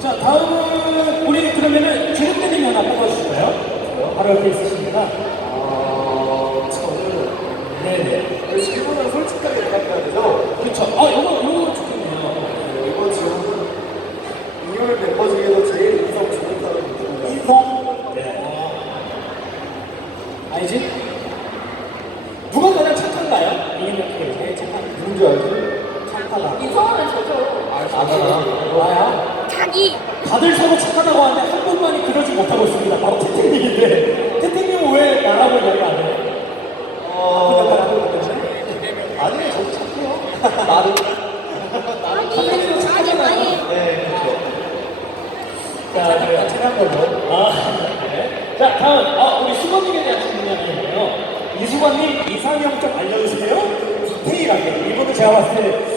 자, 다음은 우리 그러면은 주름대님이 하나 뽑아주실까요? 바로 옆에 있으십니다. 어, 저는 네네. 질문을 솔직하게 대답해야 되죠? 그렇죠. 아, 요거, 요거 좋겠네요. 네, 이번 질문은 이율 멤버 중에서 제일 인성 좋은 사람이 누군가요? 인성. 네. 알지? 누가 가장 착한가요? 이경혁 게 착한. 누군지 알지? 착하다. 이성하면 저죠. 아, 나잖아. 나야? 자기. 다들 서로 착하다고 하는데 한 분만이 그러지 못하고 있습니다. 바로 태태님인데 태태님은 왜 나라고 얘기 안 해? 어, 아니에요, 저 착해요. 나도. 자기 많이. 네, 그렇죠. 자, 그래요. 착한 걸로. 아, 네. 자, 다음. 아, 우리 수건님에 대한 질문이었는데요. 이수건님 이상형 좀 알려주세요. 디테일하게. 이분은 제가 봤을 때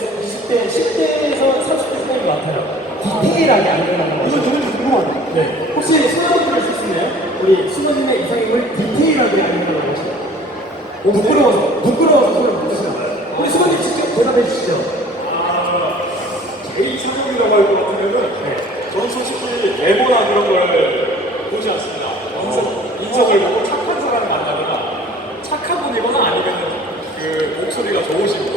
20대, 10대에서 30대 생각인 것 같아요. 디테일하게 알려달라는 거죠. 이거 누군지 궁금하네. 네. 혹시 수건님 할수 있나요? 우리 수건님의 이상형을 디테일하게 알려달라는 거죠. 어, 부끄러워서, 부끄러워서 손을 못 드시나봐요. 우리 수건님 직접 대답해 주시죠. 제 이상형이라고 할 것 같으면은 저는 솔직히 외모나 그런 걸 보지 않습니다. 인성, 인성을 보고 착한 사람을 만나거나 착한 분이거나 아니면 그 목소리가 좋으신 분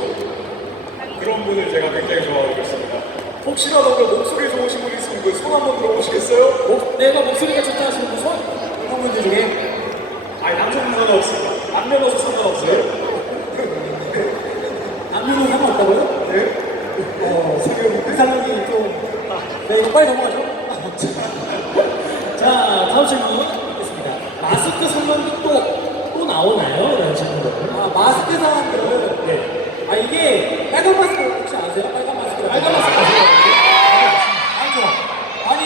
그런 분을 제가 굉장히 좋아하고 있습니다. 혹시라도 그 목소리 좋으신 분 있으면 그 손 한번 들어보시겠어요? 목, 내가 목소리가 좋다 하시는 분 손? 그런 분들 중에 아니 남성은 상관없습니다. 남녀 노소 상관없어요. 남녀는 상관없다고요? 네. 어, 지금 이상형이 좀. 네, 이거 빨리 넘어가죠. 자, 다음 질문 있겠습니다. 마스크 상관도 또, 또 나오나요? 라는 질문을. 아, 마스크 상황들은, 네. 아, 이게 빨간 마스크 혹시 아세요? 빨간 마스크. 빨간 마스크 아세요? 알죠? 아니,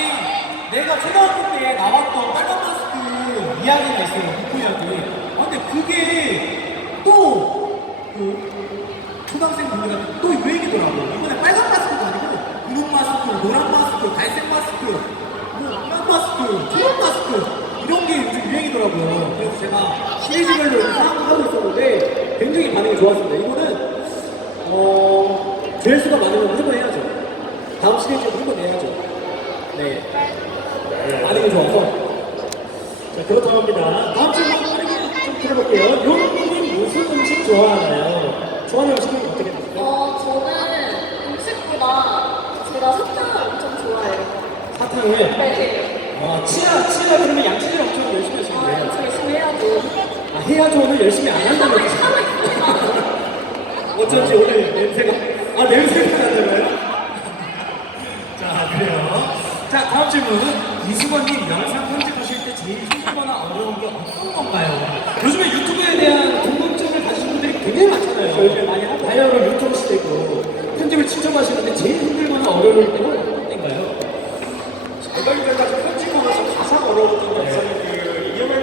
내가 초등학교 때 나왔던 빨간 마스크 이야기가 있어요. 국보 이야기. 아, 근데 그게 또, 그, 초등학생 분들한테 또 유행이더라고요. 이번에 빨간 마스크도 아니고 분홍 마스크, 노란 마스크, 갈색 마스크, 뭐 빨간 마스크, 초록 마스크 이런 게 요즘 유행이더라고요. 그래서 제가 시리즈별로 사용하고 있었는데 굉장히 반응이 좋았습니다. 이거는 어 조회수가 많으면 무조건 해야죠. 다음 시리즈에 무조건 해야죠. 네. 네, 반응이 좋아서 자 그렇다고 합니다. 다음 질문 빠르게 좀 들어볼게요. 용님 무슨 음식 좋아하나요? 좋아하는 음식은 어떻게 되세요? 어, 저는 음식보다 제가 사탕을 엄청 좋아해요. 사탕을 네. 아 치아 치아 그러면 양치질 엄청 열심히 아, 하시는데요. 엄청 열심히 해야죠. 아 해야죠 오늘 열심히 안 한다는 거죠. 참아 있구나. 어쩐지 오늘 냄새가 아 냄새가 나잖아요. 자 그래요. 자 다음 질문은 이수건님 영상 편집하실 때 제일 힘들거나 어려운 게 어떤 건가요? 요즘에 유튜브에 대한 궁금증을 가지신 분들이 굉장히 많잖아요. 요즘에 많이 하고 다양한 유튜브 시대고 편집을 직접 하시는데 제일 힘들거나 어려울 때는 어떤 때인가요? 얼마 전까지 편집하면서 가장 어려웠던 영상이 그 이영애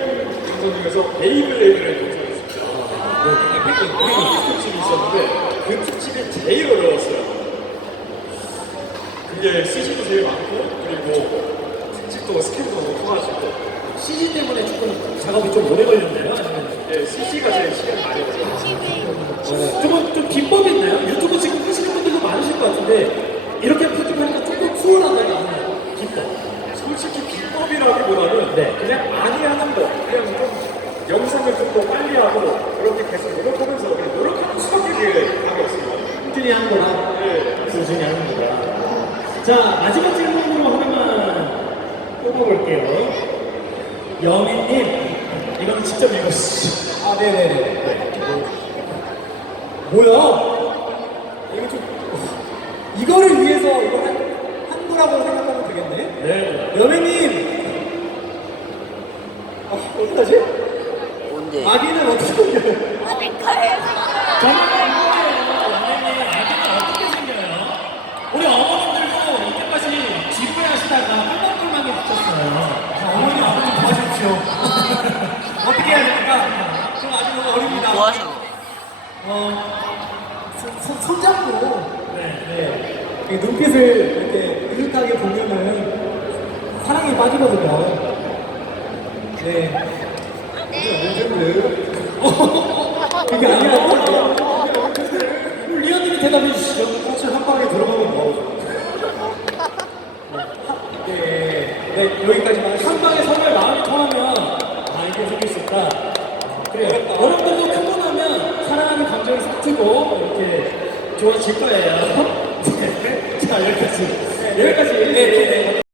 감독님에서 베이블레이드라는 영상이 있습니다. 그 특집이 특집이 제일 어려웠어요. 그게 CG도 제일 많고 그리고 특집도 스케일도 너무 커가지고 CG 때문에 조금 작업이 좀 오래 걸렸나요? 아니면 예, CG가 제일 시간이 많이 걸려요. 조금 좀 비법이 있나요? 유튜브 지금 하시는 분들도 많으실 것 같은데 이렇게 편집하니까 조금 수월하다고 하나요? 비법. 솔직히 비법이라기보다는 네. 그냥 많이 하는 거 그냥 좀 영상을 좀 더 빨리 하고 그렇게 계속 노력하면서 그냥 노력하고 수학하게 하고 꾸준히 하는 거라. 네. 꾸준히 하는 거라. 자 마지막 질문으로 하나만 뽑아볼게요. 영희님 이건 직접 읽어주시죠. 아 네네네. 뭐야? 이거 좀 이거를 위해서 이거 한, 한 거라고 생각하면 되겠네. 네. 연예님. 아, 어떡하지? 뭔데? 아기는 어떻게 생겨 하시는 거예요? 어, 손, 손 잡고, 네, 네. 눈빛을 이렇게 느긋하게 보면은 사랑에 빠지거든요. 네. 네. 네 그게 아니라 어, 어, 어, 리언님이 대답해 주시죠. 혹시 한 방에 들어가면 뭐? 네, 네 여기까지만 한 방에 서로의 마음이 통하면 아 이게 생길 수 있다. 그래요. 그러니까. 키고 이렇게 좋아질 거예요. 네, 자, 여기까지. 네, 여기까지. 네, 네, 네.